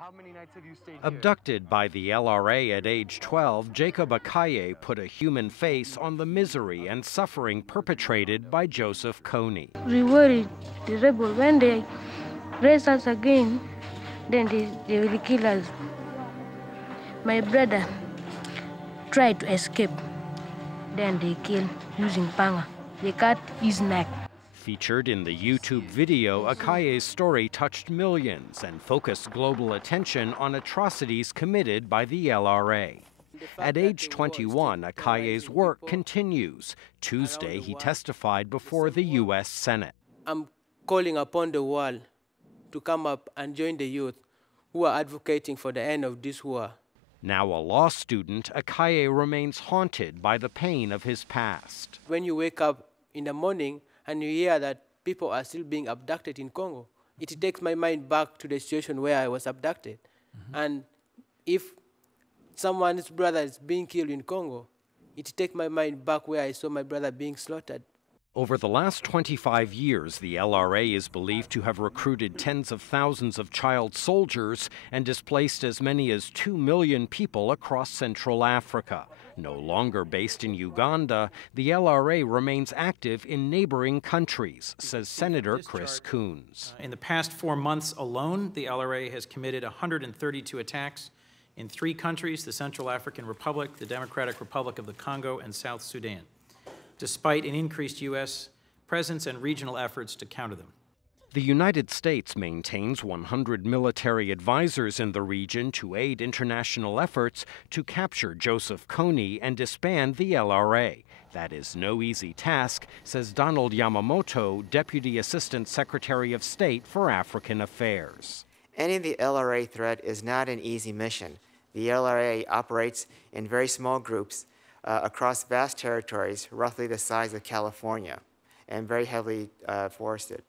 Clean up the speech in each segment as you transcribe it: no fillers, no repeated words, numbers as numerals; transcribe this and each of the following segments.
How many nights have you stayed here? Abducted by the LRA at age 12, Jacob Akaye put a human face on the misery and suffering perpetrated by Joseph Kony. We worried the rebel when they raise us again, then they will kill us. My brother tried to escape, then they killed using panga. They cut his neck. Featured in the YouTube video, Akaye's story touched millions and focused global attention on atrocities committed by the LRA. At age 21, Akaye's work continues. Tuesday, he testified before the U.S. Senate. I'm calling upon the world to come up and join the youth who are advocating for the end of this war. Now a law student, Akaye remains haunted by the pain of his past. When you wake up in the morning and you hear that people are still being abducted in Congo, it takes my mind back to the situation where I was abducted. And if someone's brother is being killed in Congo, it takes my mind back where I saw my brother being slaughtered. Over the last 25 years, the LRA is believed to have recruited tens of thousands of child soldiers and displaced as many as 2 million people across Central Africa. No longer based in Uganda, the LRA remains active in neighboring countries, says Senator Chris Coons. In the past 4 months alone, the LRA has committed 132 attacks in 3 countries: the Central African Republic, the Democratic Republic of the Congo, and South Sudan, despite an increased U.S. presence and regional efforts to counter them. The United States maintains 100 military advisors in the region to aid international efforts to capture Joseph Kony and disband the LRA. That is no easy task, says Donald Yamamoto, Deputy Assistant Secretary of State for African Affairs. Ending the LRA threat is not an easy mission. The LRA operates in very small groups across vast territories, roughly the size of California, and very heavily forested.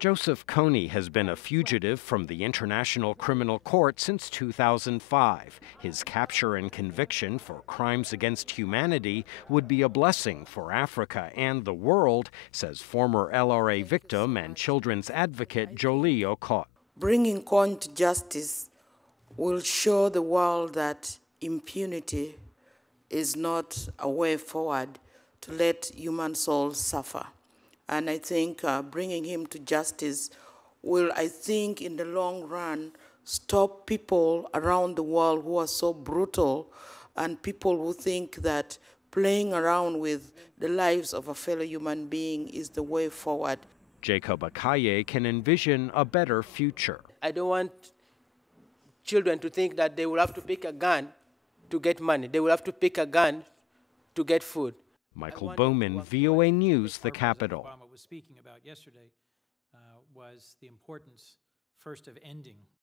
Joseph Kony has been a fugitive from the International Criminal Court since 2005. His capture and conviction for crimes against humanity would be a blessing for Africa and the world, says former LRA victim and children's advocate Jolie Okot. Bringing Kony to justice will show the world that impunity is not a way forward to let human souls suffer. And I think bringing him to justice will, I think, in the long run, stop people around the world who are so brutal and people who think that playing around with the lives of a fellow human being is the way forward. Jacob Akaye can envision a better future. I don't want children to think that they will have to pick a gun to get money. They will have to pick a gun to get food. Michael Bowman, VOA News, the Capital. Obama was speaking about yesterday was the importance, first, of ending